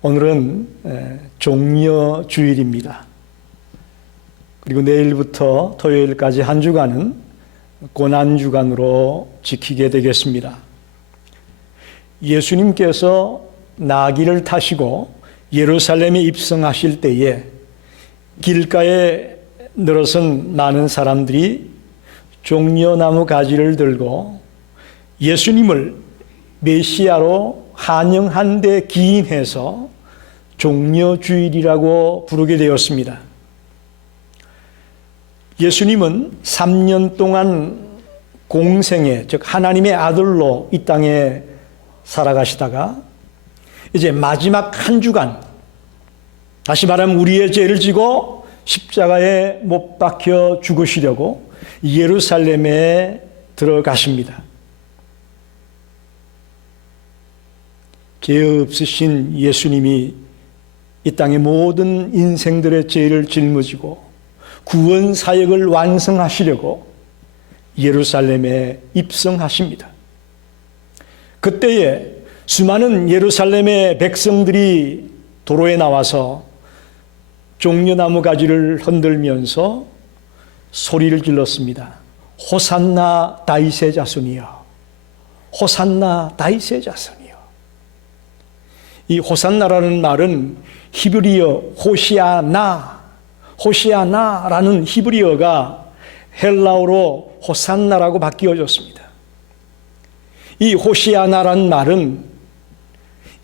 오늘은 종려주일입니다. 그리고 내일부터 토요일까지 한 주간은 고난주간으로 지키게 되겠습니다. 예수님께서 나귀를 타시고 예루살렘에 입성하실 때에 길가에 늘어선 많은 사람들이 종려나무 가지를 들고 예수님을 메시아로 환영한 데 기인해서 종려주일이라고 부르게 되었습니다. 예수님은 3년 동안 공생애, 즉 하나님의 아들로 이 땅에 살아가시다가 이제 마지막 한 주간, 다시 말하면 우리의 죄를 지고 십자가에 못 박혀 죽으시려고 예루살렘에 들어가십니다. 죄 없으신 예수님이 이 땅의 모든 인생들의 죄를 짊어지고 구원 사역을 완성하시려고 예루살렘에 입성하십니다. 그때에 수많은 예루살렘의 백성들이 도로에 나와서 종려나무 가지를 흔들면서 소리를 질렀습니다. 호산나 다윗의 자손이여, 호산나 다윗의 자손이여. 이 호산나라는 말은 히브리어 호시아나라는 히브리어가 헬라어로 호산나라고 바뀌어졌습니다. 이 호시아나라는 말은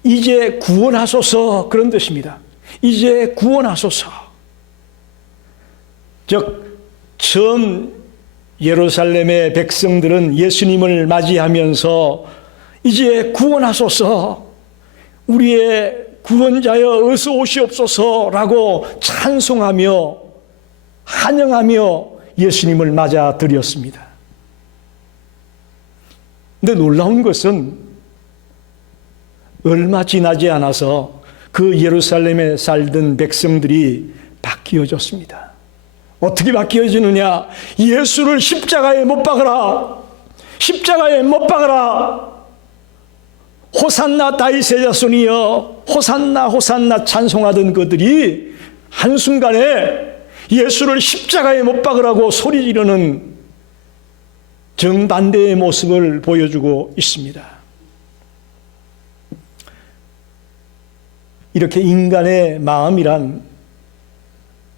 이제 구원하소서 그런 뜻입니다. 이제 구원하소서. 즉 처음 예루살렘의 백성들은 예수님을 맞이하면서 이제 구원하소서, 우리의 구원자여 어서 오시옵소서라고 찬송하며 환영하며 예수님을 맞아들였습니다. 근데 놀라운 것은 얼마 지나지 않아서 그 예루살렘에 살던 백성들이 바뀌어졌습니다. 어떻게 바뀌어지느냐? 예수를 십자가에 못 박아라, 십자가에 못 박아라, 호산나 다윗의 자손이여, 호산나 호산나 찬송하던 그들이 한순간에 예수를 십자가에 못 박으라고 소리 지르는 정반대의 모습을 보여주고 있습니다. 이렇게 인간의 마음이란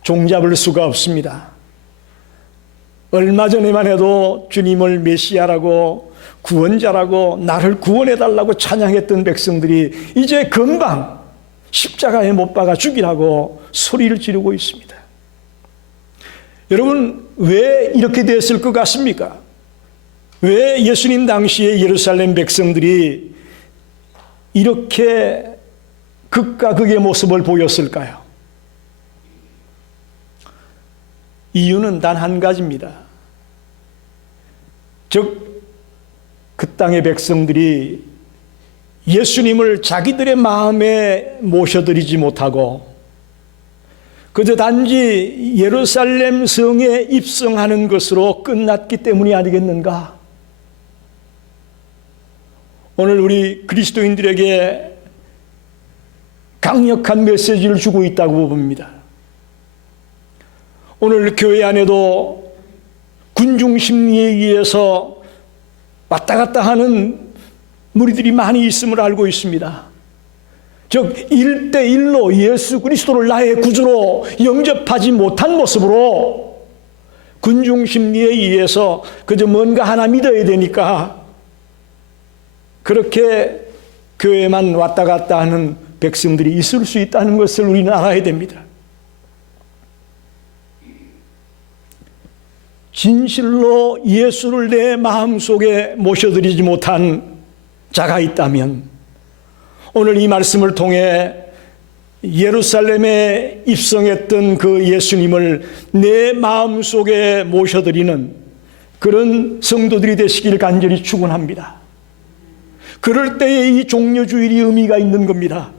종잡을 수가 없습니다. 얼마 전에만 해도 주님을 메시아라고 구원자라고 나를 구원해달라고 찬양했던 백성들이 이제 금방 십자가에 못 박아 죽이라고 소리를 지르고 있습니다. 여러분, 왜 이렇게 됐을 것 같습니까? 왜 예수님 당시에 예루살렘 백성들이 이렇게 극과 극의 모습을 보였을까요? 이유는 단 한 가지입니다. 즉 그 땅의 백성들이 예수님을 자기들의 마음에 모셔드리지 못하고 그저 단지 예루살렘 성에 입성하는 것으로 끝났기 때문이 아니겠는가? 오늘 우리 그리스도인들에게 강력한 메시지를 주고 있다고 봅니다. 오늘 교회 안에도 군중 심리에 의해서 왔다 갔다 하는 무리들이 많이 있음을 알고 있습니다. 즉 1대1로 예수 그리스도를 나의 구주로 영접하지 못한 모습으로 군중 심리에 의해서 그저 뭔가 하나 믿어야 되니까 그렇게 교회만 왔다 갔다 하는 백성들이 있을 수 있다는 것을 우리는 알아야 됩니다. 진실로 예수를 내 마음속에 모셔드리지 못한 자가 있다면 오늘 이 말씀을 통해 예루살렘에 입성했던 그 예수님을 내 마음속에 모셔드리는 그런 성도들이 되시길 간절히 축원합니다. 그럴 때에 이 종려주일이 의미가 있는 겁니다.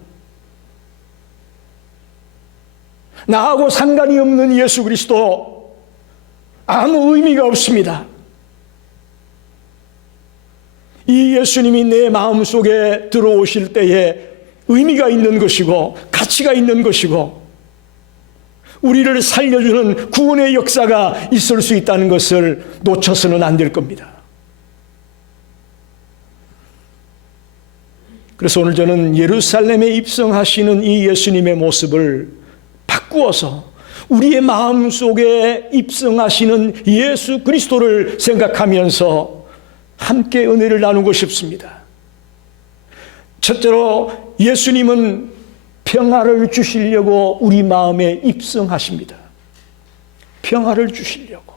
나하고 상관이 없는 예수 그리스도 아무 의미가 없습니다. 이 예수님이 내 마음속에 들어오실 때에 의미가 있는 것이고 가치가 있는 것이고 우리를 살려주는 구원의 역사가 있을 수 있다는 것을 놓쳐서는 안 될 겁니다. 그래서 오늘 저는 예루살렘에 입성하시는 이 예수님의 모습을 바꾸어서 우리의 마음속에 입성하시는 예수 그리스도를 생각하면서 함께 은혜를 나누고 싶습니다. 첫째로 예수님은 평화를 주시려고 우리 마음에 입성하십니다. 평화를 주시려고.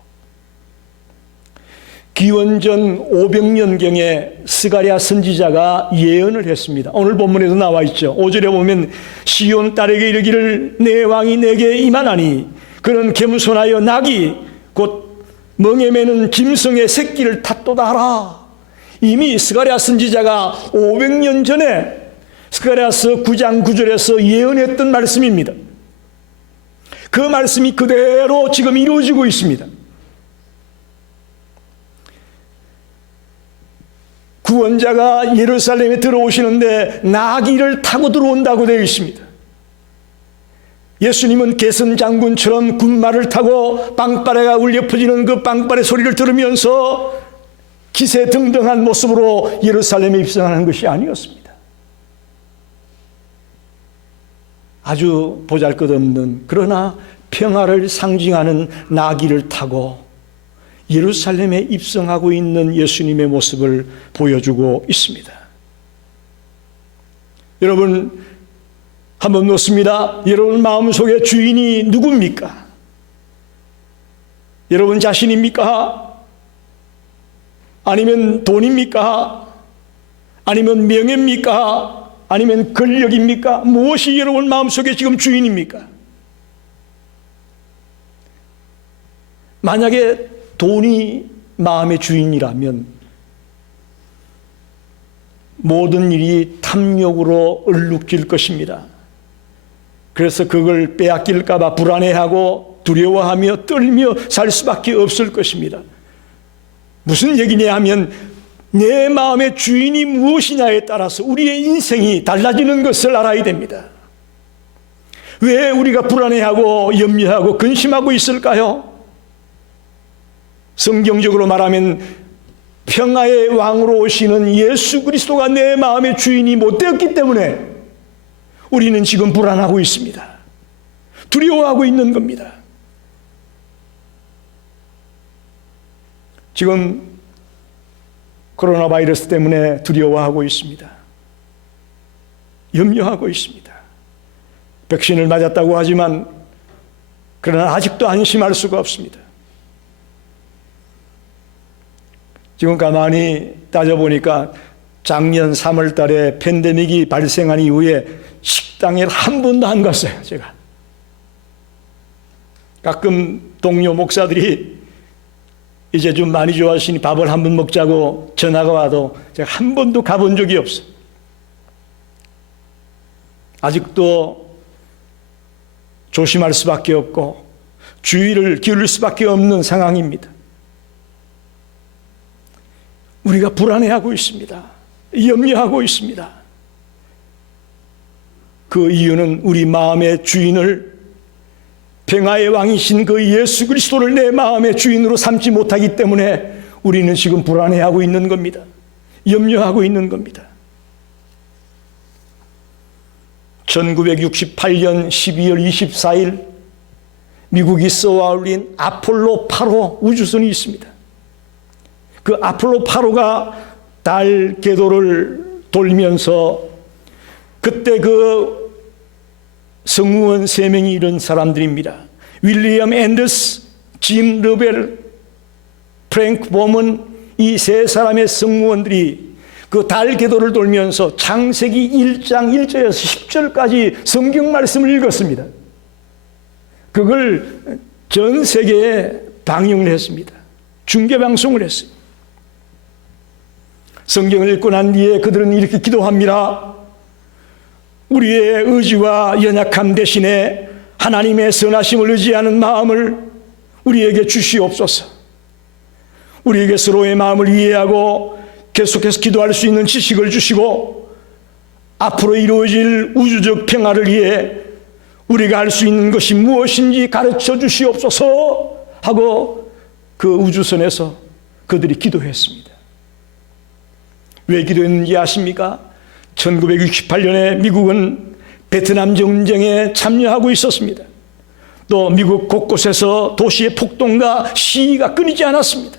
기원전 500년경에 스가랴 선지자가 예언을 했습니다. 오늘 본문에도 나와 있죠. 5절에 보면 시온 딸에게 이르기를 내 왕이 내게 임하나니 그는 겸손하여 낙이 곧 멍에 매는 짐승의 새끼를 탔도다 하라. 이미 스가랴 선지자가 500년 전에 스가랴서 9장 9절에서 예언했던 말씀입니다. 그 말씀이 그대로 지금 이루어지고 있습니다. 구원자가 예루살렘에 들어오시는데 나귀를 타고 들어온다고 되어 있습니다. 예수님은 개선 장군처럼 군마를 타고 빵빠레가 울려 퍼지는 그 빵빠레 소리를 들으면서 기세등등한 모습으로 예루살렘에 입성하는 것이 아니었습니다. 아주 보잘것없는 그러나 평화를 상징하는 나귀를 타고 예루살렘에 입성하고 있는 예수님의 모습을 보여주고 있습니다. 여러분 한번 묻습니다. 여러분 마음속에 주인이 누굽니까? 여러분 자신입니까? 아니면 돈입니까? 아니면 명예입니까? 아니면 권력입니까? 무엇이 여러분 마음속에 지금 주인입니까? 만약에 돈이 마음의 주인이라면 모든 일이 탐욕으로 얼룩질 것입니다. 그래서 그걸 빼앗길까 봐 불안해하고 두려워하며 떨며 살 수밖에 없을 것입니다. 무슨 얘기냐 하면 내 마음의 주인이 무엇이냐에 따라서 우리의 인생이 달라지는 것을 알아야 됩니다. 왜 우리가 불안해하고 염려하고 근심하고 있을까요? 성경적으로 말하면 평화의 왕으로 오시는 예수 그리스도가 내 마음의 주인이 못 되었기 때문에 우리는 지금 불안하고 있습니다. 두려워하고 있는 겁니다. 지금 코로나 바이러스 때문에 두려워하고 있습니다. 염려하고 있습니다. 백신을 맞았다고 하지만 그러나 아직도 안심할 수가 없습니다. 지금 가만히 따져보니까 작년 3월 달에 팬데믹이 발생한 이후에 식당에 한 번도 안 갔어요, 제가. 가끔 동료 목사들이 이제 좀 많이 좋아하시니 밥을 한 번 먹자고 전화가 와도 제가 한 번도 가본 적이 없어요. 아직도 조심할 수밖에 없고 주의를 기울일 수밖에 없는 상황입니다. 우리가 불안해하고 있습니다. 염려하고 있습니다. 그 이유는 우리 마음의 주인을 평화의 왕이신 그 예수 그리스도를 내 마음의 주인으로 삼지 못하기 때문에 우리는 지금 불안해하고 있는 겁니다. 염려하고 있는 겁니다. 1968년 12월 24일 미국이 쏘아 올린 아폴로 8호 우주선이 있습니다. 그 아폴로 8호가 달 궤도를 돌면서 그때 그 승무원 3명이 이런 사람들입니다. 윌리엄 앤더스, 짐 러벨, 프랭크 보먼, 이 3사람의 승무원들이 그 달 궤도를 돌면서 창세기 1장 1절에서 10절까지 성경 말씀을 읽었습니다. 그걸 전 세계에 방영을 했습니다. 중계 방송을 했어요. 성경을 읽고 난 뒤에 그들은 이렇게 기도합니다. 우리의 의지와 연약함 대신에 하나님의 선하심을 의지하는 마음을 우리에게 주시옵소서. 우리에게 서로의 마음을 이해하고 계속해서 기도할 수 있는 지식을 주시고 앞으로 이루어질 우주적 평화를 위해 우리가 할 수 있는 것이 무엇인지 가르쳐 주시옵소서 하고 그 우주선에서 그들이 기도했습니다. 왜 기도했는지 아십니까? 1968년에 미국은 베트남 전쟁에 참여하고 있었습니다. 또 미국 곳곳에서 도시의 폭동과 시위가 끊이지 않았습니다.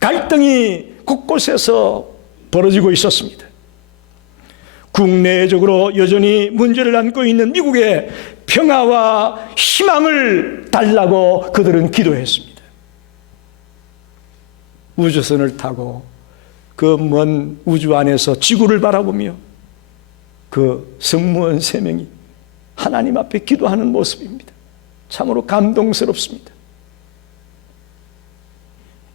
갈등이 곳곳에서 벌어지고 있었습니다. 국내적으로 여전히 문제를 안고 있는 미국의 평화와 희망을 달라고 그들은 기도했습니다. 우주선을 타고 그 먼 우주 안에서 지구를 바라보며 그 승무원 3명이 하나님 앞에 기도하는 모습입니다. 참으로 감동스럽습니다.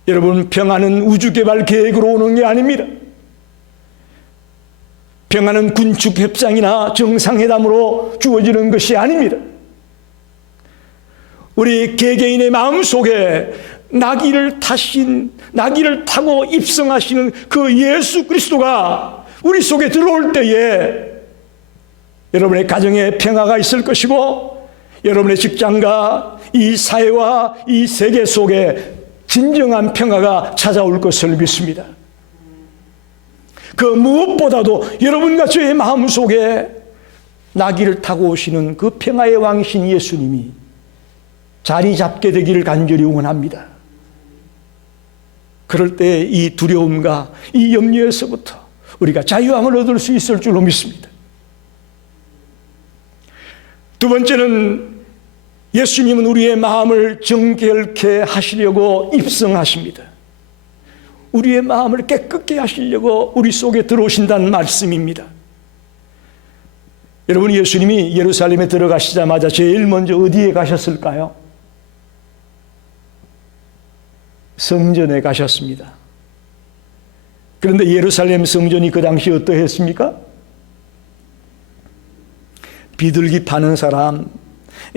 여러분, 평화는 우주개발 계획으로 오는 게 아닙니다. 평화는 군축협상이나 정상회담으로 주어지는 것이 아닙니다. 우리 개개인의 마음속에 나귀를 타고 입성하시는 그 예수 그리스도가 우리 속에 들어올 때에 여러분의 가정에 평화가 있을 것이고, 여러분의 직장과 이 사회와 이 세계 속에 진정한 평화가 찾아올 것을 믿습니다. 그 무엇보다도 여러분과 저의 마음속에 나귀를 타고 오시는 그 평화의 왕이신 예수님이 자리 잡게 되기를 간절히 응원합니다. 그럴 때 이 두려움과 이 염려에서부터 우리가 자유함을 얻을 수 있을 줄로 믿습니다. 두 번째는 예수님은 우리의 마음을 정결케 하시려고 입성하십니다. 우리의 마음을 깨끗게 하시려고 우리 속에 들어오신다는 말씀입니다. 여러분, 예수님이 예루살렘에 들어가시자마자 제일 먼저 어디에 가셨을까요? 성전에 가셨습니다. 그런데 예루살렘 성전이 그 당시 어떠했습니까? 비둘기 파는 사람,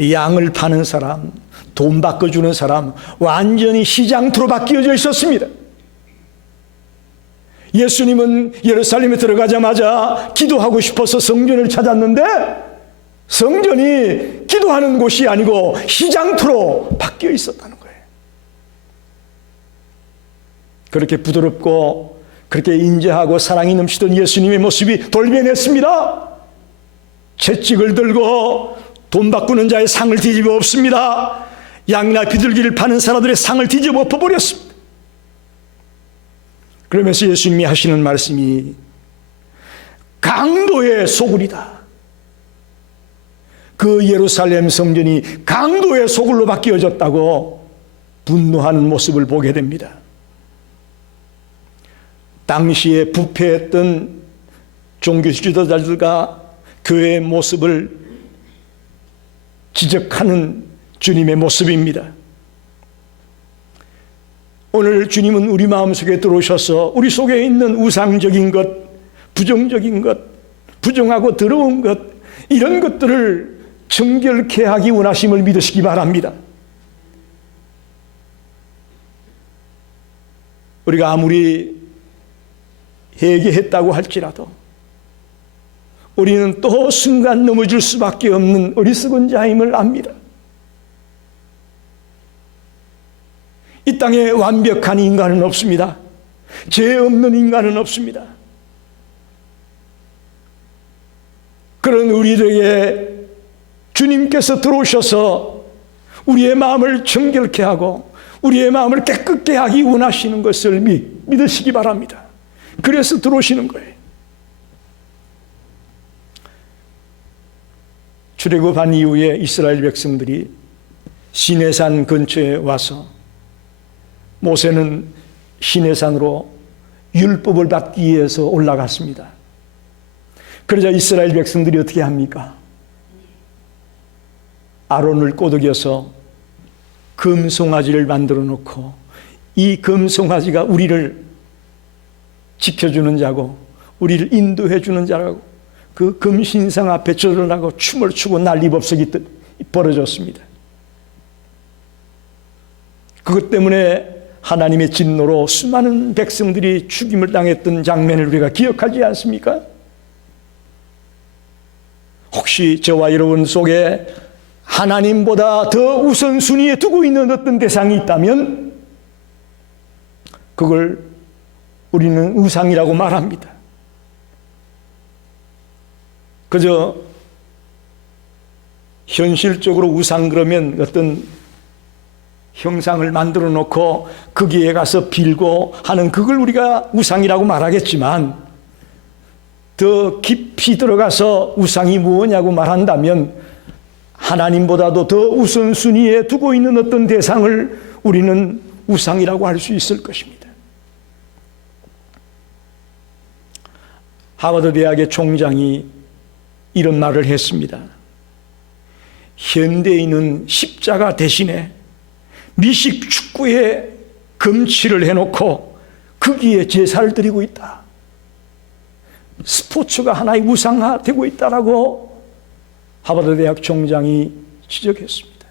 양을 파는 사람, 돈 바꿔주는 사람, 완전히 시장터로 바뀌어져 있었습니다. 예수님은 예루살렘에 들어가자마자 기도하고 싶어서 성전을 찾았는데 성전이 기도하는 곳이 아니고 시장터로 바뀌어 있었다는 거예요. 그렇게 부드럽고 그렇게 인자하고 사랑이 넘치던 예수님의 모습이 돌변했습니다. 채찍을 들고 돈 바꾸는 자의 상을 뒤집어 엎습니다. 양이나 비둘기를 파는 사람들의 상을 뒤집어 엎어버렸습니다. 그러면서 예수님이 하시는 말씀이 강도의 소굴이다. 그 예루살렘 성전이 강도의 소굴로 바뀌어졌다고 분노하는 모습을 보게 됩니다. 당시에 부패했던 종교 지도자들과 교회의 모습을 지적하는 주님의 모습입니다. 오늘 주님은 우리 마음속에 들어오셔서 우리 속에 있는 우상적인 것, 부정적인 것, 부정하고 더러운 것, 이런 것들을 정결케 하기 원하심을 믿으시기 바랍니다. 우리가 아무리 회개했다고 할지라도 우리는 또 순간 넘어질 수밖에 없는 어리석은 자임을 압니다. 이 땅에 완벽한 인간은 없습니다. 죄 없는 인간은 없습니다. 그런 우리들에게 주님께서 들어오셔서 우리의 마음을 정결케 하고 우리의 마음을 깨끗게 하기 원하시는 것을 믿으시기 바랍니다. 그래서 들어오시는 거예요. 출애굽한 이후에 이스라엘 백성들이 시내산 근처에 와서 모세는 시내산으로 율법을 받기 위해서 올라갔습니다. 그러자 이스라엘 백성들이 어떻게 합니까? 아론을 꼬드겨서 금송아지를 만들어 놓고 이 금송아지가 우리를 지켜주는 자고 우리를 인도해 주는 자라고 그 금신상 앞에 절을 춤을 추고 난리법석이 벌어졌습니다. 그것 때문에 하나님의 진노로 수많은 백성들이 죽임을 당했던 장면을 우리가 기억하지 않습니까? 혹시 저와 여러분 속에 하나님보다 더 우선순위에 두고 있는 어떤 대상이 있다면 그걸 우리는 우상이라고 말합니다. 그저 현실적으로 우상 그러면 어떤 형상을 만들어 놓고 거기에 가서 빌고 하는 그걸 우리가 우상이라고 말하겠지만, 더 깊이 들어가서 우상이 무엇냐고 말한다면 하나님보다도 더 우선순위에 두고 있는 어떤 대상을 우리는 우상이라고 할 수 있을 것입니다. 하버드 대학의 총장이 이런 말을 했습니다. 현대인은 십자가 대신에 미식 축구에 금치를 해놓고 거기에 제사를 드리고 있다. 스포츠가 하나의 우상화되고 있다라고 하버드 대학 총장이 지적했습니다.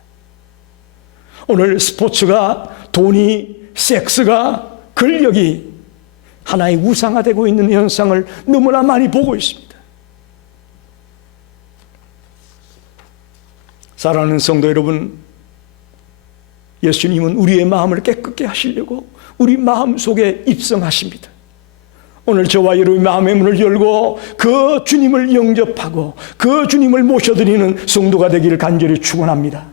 오늘 스포츠가, 돈이, 섹스가, 권력이 하나의 우상화되고 있는 현상을 너무나 많이 보고 있습니다. 사랑하는 성도 여러분, 예수님은 우리의 마음을 깨끗게 하시려고 우리 마음 속에 입성하십니다. 오늘 저와 여러분의 마음의 문을 열고 그 주님을 영접하고 그 주님을 모셔드리는 성도가 되기를 간절히 축원합니다.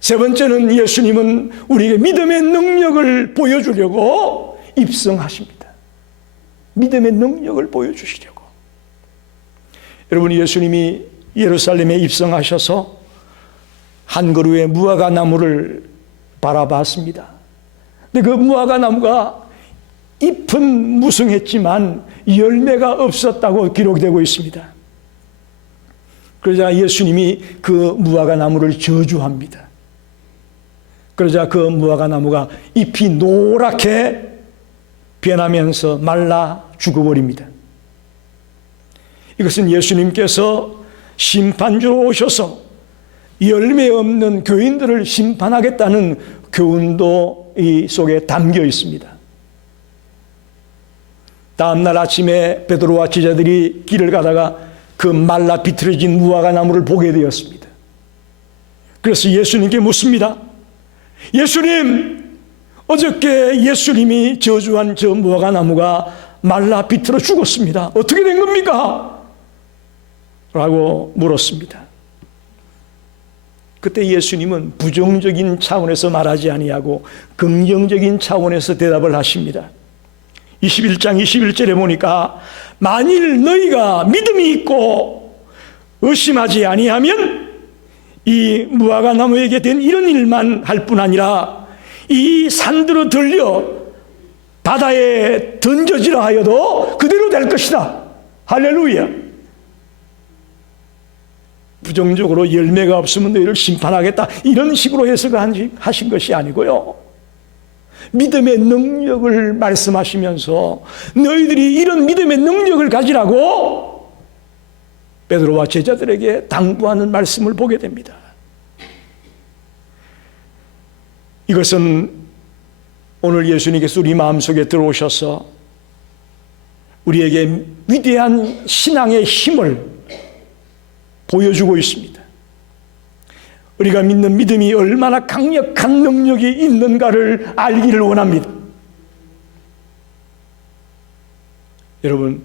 세 번째는 예수님은 우리에게 믿음의 능력을 보여주려고 입성하십니다. 믿음의 능력을 보여주시려고. 여러분, 예수님이 예루살렘에 입성하셔서 한 그루의 무화과 나무를 바라봤습니다. 근데 그 무화과 나무가 잎은 무성했지만 열매가 없었다고 기록되고 있습니다. 그러자 예수님이 그 무화과 나무를 저주합니다. 그러자 그 무화과 나무가 잎이 노랗게 변하면서 말라 죽어버립니다. 이것은 예수님께서 심판주로 오셔서 열매 없는 교인들을 심판하겠다는 교훈도 이 속에 담겨 있습니다. 다음날 아침에 베드로와 제자들이 길을 가다가 그 말라 비틀어진 무화과 나무를 보게 되었습니다. 그래서 예수님께 묻습니다. 예수님, 어저께 예수님이 저주한 저 무화과 나무가 말라 비틀어 죽었습니다. 어떻게 된 겁니까? 라고 물었습니다. 그때 예수님은 부정적인 차원에서 말하지 아니하고 긍정적인 차원에서 대답을 하십니다. 21장 21절에 보니까 만일 너희가 믿음이 있고 의심하지 아니하면 이 무화과 나무에게 된 이런 일만 할 뿐 아니라 이 산들어 들려 바다에 던져지라 하여도 그대로 될 것이다. 할렐루야. 부정적으로 열매가 없으면 너희를 심판하겠다, 이런 식으로 해석을 하신 것이 아니고요, 믿음의 능력을 말씀하시면서 너희들이 이런 믿음의 능력을 가지라고 베드로와 제자들에게 당부하는 말씀을 보게 됩니다. 이것은 오늘 예수님께서 우리 마음속에 들어오셔서 우리에게 위대한 신앙의 힘을 보여주고 있습니다. 우리가 믿는 믿음이 얼마나 강력한 능력이 있는가를 알기를 원합니다. 여러분,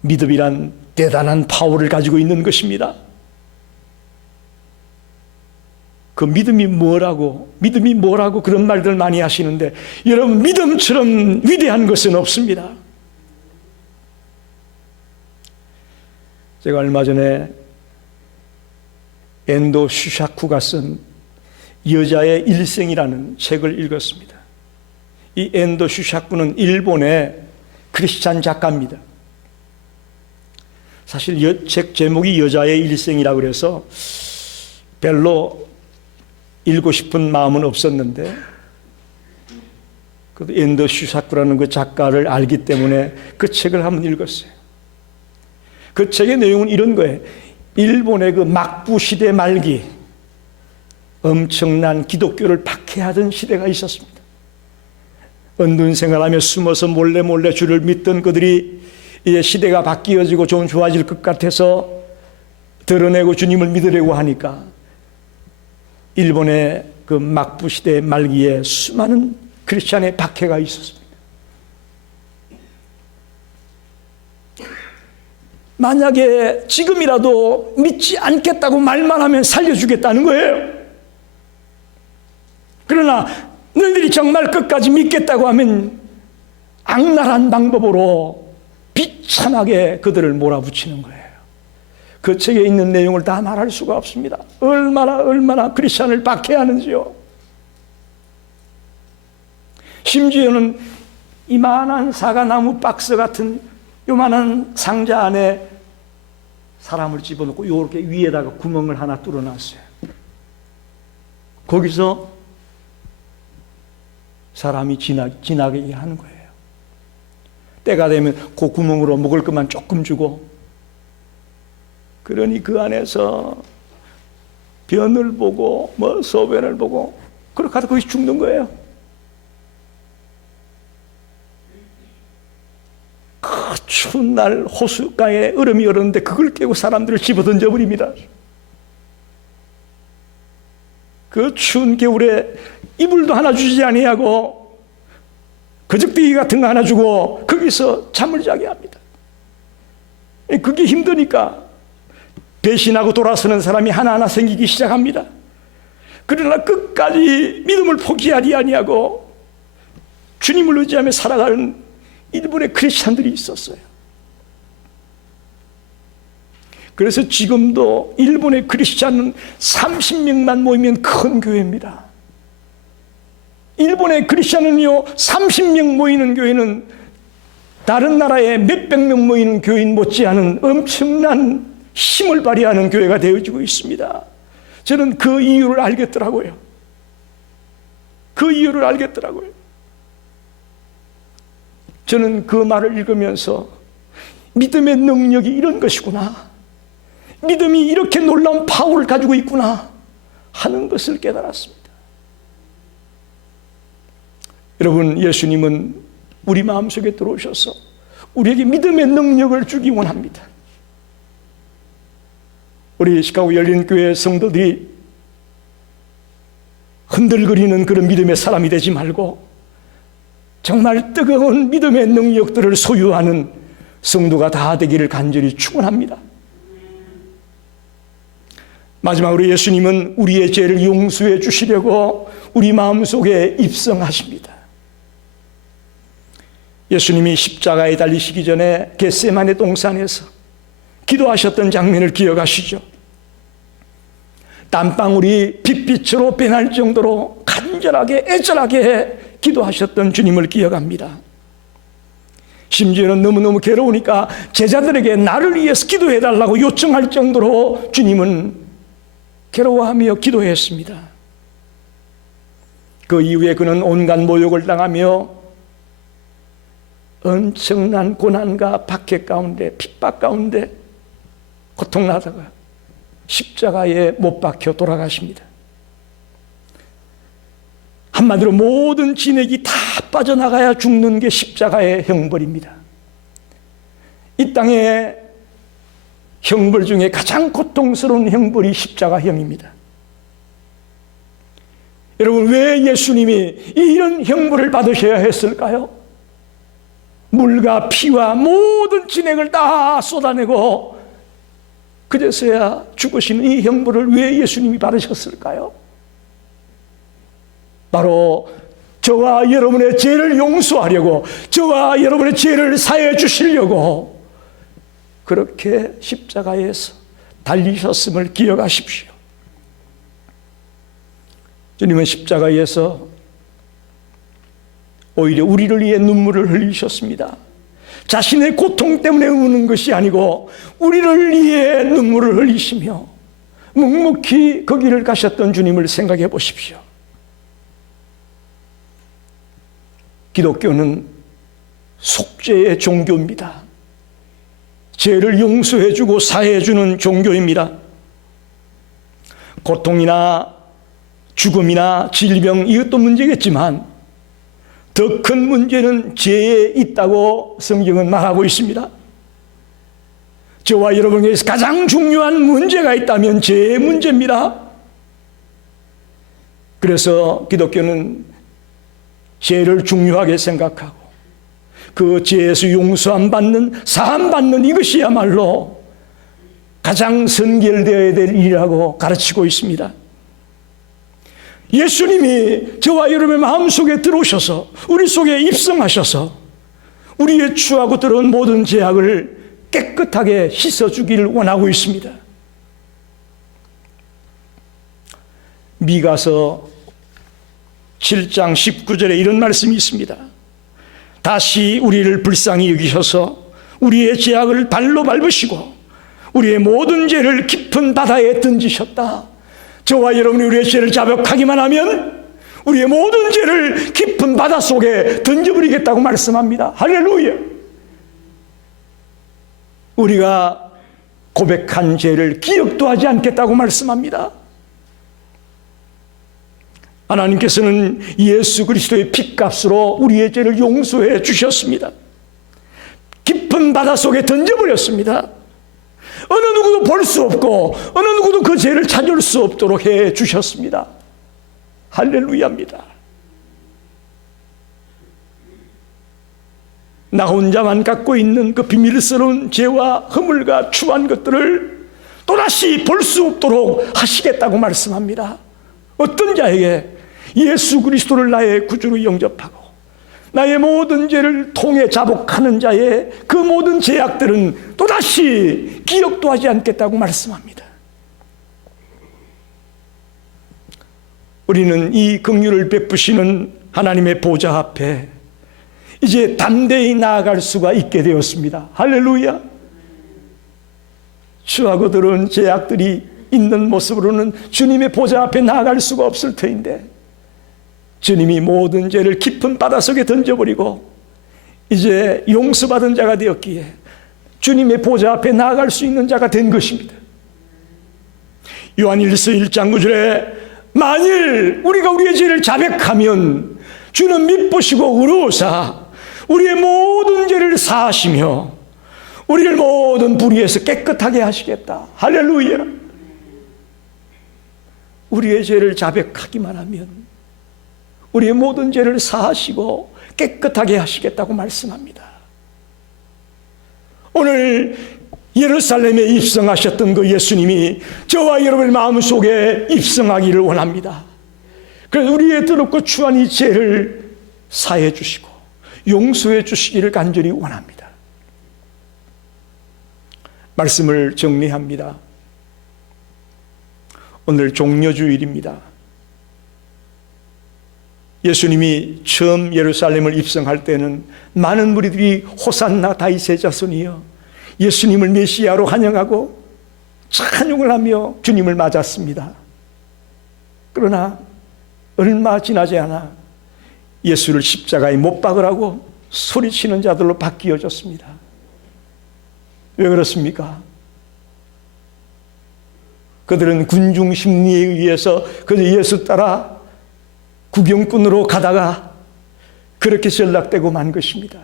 믿음이란 대단한 파워를 가지고 있는 것입니다. 그 믿음이 뭐라고 그런 말들 많이 하시는데, 여러분, 믿음처럼 위대한 것은 없습니다. 제가 얼마 전에 엔도 슈샤쿠가 쓴 여자의 일생이라는 책을 읽었습니다. 이 엔도 슈샤쿠는 일본의 크리스찬 작가입니다. 사실 책 제목이 여자의 일생이라고 그래서 별로 읽고 싶은 마음은 없었는데, 그래도 엔도 슈샤쿠라는 그 작가를 알기 때문에 그 책을 한번 읽었어요. 그 책의 내용은 이런 거예요. 일본의 그 막부 시대 말기, 엄청난 기독교를 박해하던 시대가 있었습니다. 은둔 생활하며 숨어서 몰래 주를 믿던 그들이 이제 시대가 바뀌어지고 좀 좋아질 것 같아서 드러내고 주님을 믿으려고 하니까 일본의 그 막부 시대 말기에 수많은 크리스찬의 박해가 있었습니다. 만약에 지금이라도 믿지 않겠다고 말만 하면 살려주겠다는 거예요. 그러나 너희들이 정말 끝까지 믿겠다고 하면 악랄한 방법으로 비참하게 그들을 몰아붙이는 거예요. 그 책에 있는 내용을 다 말할 수가 없습니다. 얼마나 크리스찬을 박해하는지요. 심지어는 이만한 사과나무 박스 같은 요만한 상자 안에 사람을 집어넣고 이렇게 위에다가 구멍을 하나 뚫어놨어요. 거기서 사람이 지나게 하는 거예요. 때가 되면 그 구멍으로 먹을 것만 조금 주고, 그러니 그 안에서 변을 보고 소변을 보고 그렇게 하다 거기서 죽는 거예요. 그 추운 날 호숫가에 얼음이 얼었는데 그걸 깨고 사람들을 집어 던져버립니다. 그 추운 겨울에 이불도 하나 주지 아니하고 거적대기 같은 거 하나 주고 거기서 잠을 자게 합니다. 그게 힘드니까 배신하고 돌아서는 사람이 하나하나 생기기 시작합니다. 그러나 끝까지 믿음을 포기하지 아니하고 주님을 의지하며 살아가는 일본의 크리스찬들이 있었어요. 그래서 지금도 일본의 크리스찬은 30명만 모이면 큰 교회입니다. 일본의 크리스찬은요, 30명 모이는 교회는 다른 나라에 몇백 명 모이는 교인 못지않은 엄청난 힘을 발휘하는 교회가 되어지고 있습니다. 저는 그 이유를 알겠더라고요. 저는 그 말을 읽으면서 믿음의 능력이 이런 것이구나, 믿음이 이렇게 놀라운 파워를 가지고 있구나 하는 것을 깨달았습니다. 여러분, 예수님은 우리 마음속에 들어오셔서 우리에게 믿음의 능력을 주기 원합니다. 우리 시카고 열린교회 성도들이 흔들거리는 그런 믿음의 사람이 되지 말고 정말 뜨거운 믿음의 능력들을 소유하는 성도가 다 되기를 간절히 축원합니다. 마지막으로 예수님은 우리의 죄를 용서해 주시려고 우리 마음속에 입성하십니다. 예수님이 십자가에 달리시기 전에 겟세마네 동산에서 기도하셨던 장면을 기억하시죠? 땀방울이 핏빛으로 변할 정도로 간절하게 애절하게 기도하셨던 주님을 기억합니다. 심지어는 너무너무 괴로우니까 제자들에게 나를 위해서 기도해달라고 요청할 정도로 주님은 괴로워하며 기도했습니다. 그 이후에 그는 온갖 모욕을 당하며 엄청난 고난과 박해 가운데, 핍박 가운데 고통나다가 십자가에 못 박혀 돌아가십니다. 한마디로 모든 진액이 다 빠져나가야 죽는 게 십자가의 형벌입니다. 이 땅의 형벌 중에 가장 고통스러운 형벌이 십자가형입니다. 여러분, 왜 예수님이 이런 형벌을 받으셔야 했을까요? 물과 피와 모든 진액을 다 쏟아내고 그제서야 죽으시는 이 형벌을 왜 예수님이 받으셨을까요? 바로 저와 여러분의 죄를 용서하려고, 저와 여러분의 죄를 사해 주시려고 그렇게 십자가에서 달리셨음을 기억하십시오. 주님은 십자가에서 오히려 우리를 위해 눈물을 흘리셨습니다. 자신의 고통 때문에 우는 것이 아니고 우리를 위해 눈물을 흘리시며 묵묵히 그 길을 가셨던 주님을 생각해 보십시오. 기독교는 속죄의 종교입니다. 죄를 용서해주고 사해주는 종교입니다. 고통이나 죽음이나 질병, 이것도 문제겠지만 더 큰 문제는 죄에 있다고 성경은 말하고 있습니다. 저와 여러분에게서 가장 중요한 문제가 있다면 죄의 문제입니다. 그래서 기독교는 죄를 중요하게 생각하고 그 죄에서 용서함 받는, 사함 받는 이것이야말로 가장 선결되어야 될 일이라고 가르치고 있습니다. 예수님이 저와 여러분의 마음속에 들어오셔서 우리 속에 입성하셔서 우리의 추하고 들어온 모든 죄악을 깨끗하게 씻어주기를 원하고 있습니다. 미가서 7장 19절에 이런 말씀이 있습니다. 다시 우리를 불쌍히 여기셔서 우리의 죄악을 발로 밟으시고 우리의 모든 죄를 깊은 바다에 던지셨다. 저와 여러분이 우리의 죄를 자백하기만 하면 우리의 모든 죄를 깊은 바다 속에 던져버리겠다고 말씀합니다. 할렐루야. 우리가 고백한 죄를 기억도 하지 않겠다고 말씀합니다. 하나님께서는 예수 그리스도의 핏값으로 우리의 죄를 용서해 주셨습니다. 깊은 바다 속에 던져버렸습니다. 어느 누구도 볼 수 없고 어느 누구도 그 죄를 찾을 수 없도록 해 주셨습니다. 할렐루야입니다. 나 혼자만 갖고 있는 그 비밀스러운 죄와 허물과 추한 것들을 또다시 볼 수 없도록 하시겠다고 말씀합니다. 어떤 자에게 예수 그리스도를 나의 구주로 영접하고 나의 모든 죄를 통해 자복하는 자의 그 모든 죄악들은 또다시 기억도 하지 않겠다고 말씀합니다. 우리는 이 긍휼을 베푸시는 하나님의 보좌 앞에 이제 담대히 나아갈 수가 있게 되었습니다. 할렐루야. 추하고 더러운 죄악들이 있는 모습으로는 주님의 보좌 앞에 나아갈 수가 없을 터인데 주님이 모든 죄를 깊은 바닷속에 던져버리고 이제 용서받은 자가 되었기에 주님의 보좌 앞에 나아갈 수 있는 자가 된 것입니다. 요한일서 1장 9절에 만일 우리가 우리의 죄를 자백하면 주는 미쁘시고 의로우사 우리의 모든 죄를 사하시며 우리를 모든 불의에서 깨끗하게 하시겠다. 할렐루야. 우리의 죄를 자백하기만 하면 우리의 모든 죄를 사하시고 깨끗하게 하시겠다고 말씀합니다. 오늘 예루살렘에 입성하셨던 그 예수님이 저와 여러분의 마음속에 입성하기를 원합니다. 그래서 우리의 더럽고 추한 이 죄를 사해 주시고 용서해 주시기를 간절히 원합니다. 말씀을 정리합니다. 오늘 종려주일입니다. 예수님이 처음 예루살렘을 입성할 때는 많은 무리들이 호산나 다윗의 자손이여 예수님을 메시아로 환영하고 찬양을 하며 주님을 맞았습니다. 그러나 얼마 지나지 않아 예수를 십자가에 못 박으라고 소리치는 자들로 바뀌어졌습니다. 왜 그렇습니까? 그들은 군중 심리에 의해서 그저 예수 따라 구경꾼으로 가다가 그렇게 전락되고 만 것입니다.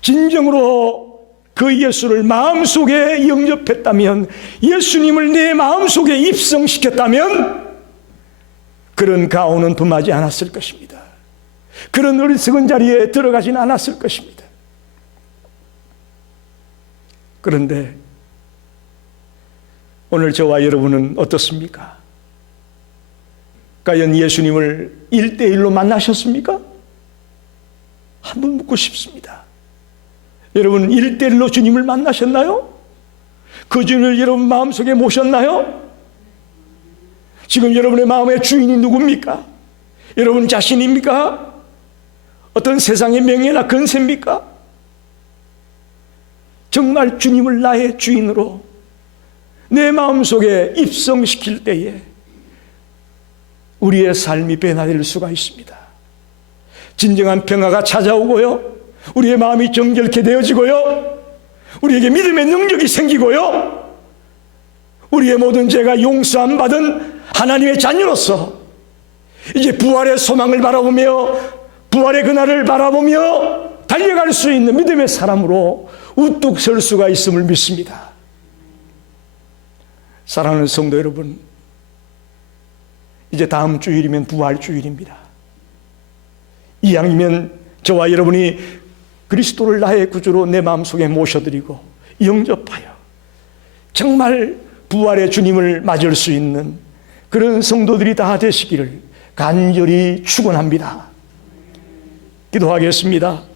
진정으로 그 예수를 마음속에 영접했다면, 예수님을 내 마음속에 입성시켰다면 그런 가오는 범하지 않았을 것입니다. 그런 어리석은 자리에 들어가지는 않았을 것입니다. 그런데 오늘 저와 여러분은 어떻습니까? 과연 예수님을 1대1로 만나셨습니까? 한번 묻고 싶습니다. 여러분 1대1로 주님을 만나셨나요? 그 주님을 여러분 마음속에 모셨나요? 지금 여러분의 마음의 주인이 누굽니까? 여러분 자신입니까? 어떤 세상의 명예나 건세입니까? 정말 주님을 나의 주인으로 내 마음속에 입성시킬 때에 우리의 삶이 변화될 수가 있습니다. 진정한 평화가 찾아오고요, 우리의 마음이 정결케 되어지고요, 우리에게 믿음의 능력이 생기고요, 우리의 모든 죄가 용서함 받은 하나님의 자녀로서 이제 부활의 소망을 바라보며, 부활의 그날을 바라보며 달려갈 수 있는 믿음의 사람으로 우뚝 설 수가 있음을 믿습니다. 사랑하는 성도 여러분, 이제 다음 주일이면 부활주일입니다. 이왕이면 저와 여러분이 그리스도를 나의 구주로 내 마음속에 모셔드리고 영접하여 정말 부활의 주님을 맞을 수 있는 그런 성도들이 다 되시기를 간절히 축원합니다. 기도하겠습니다.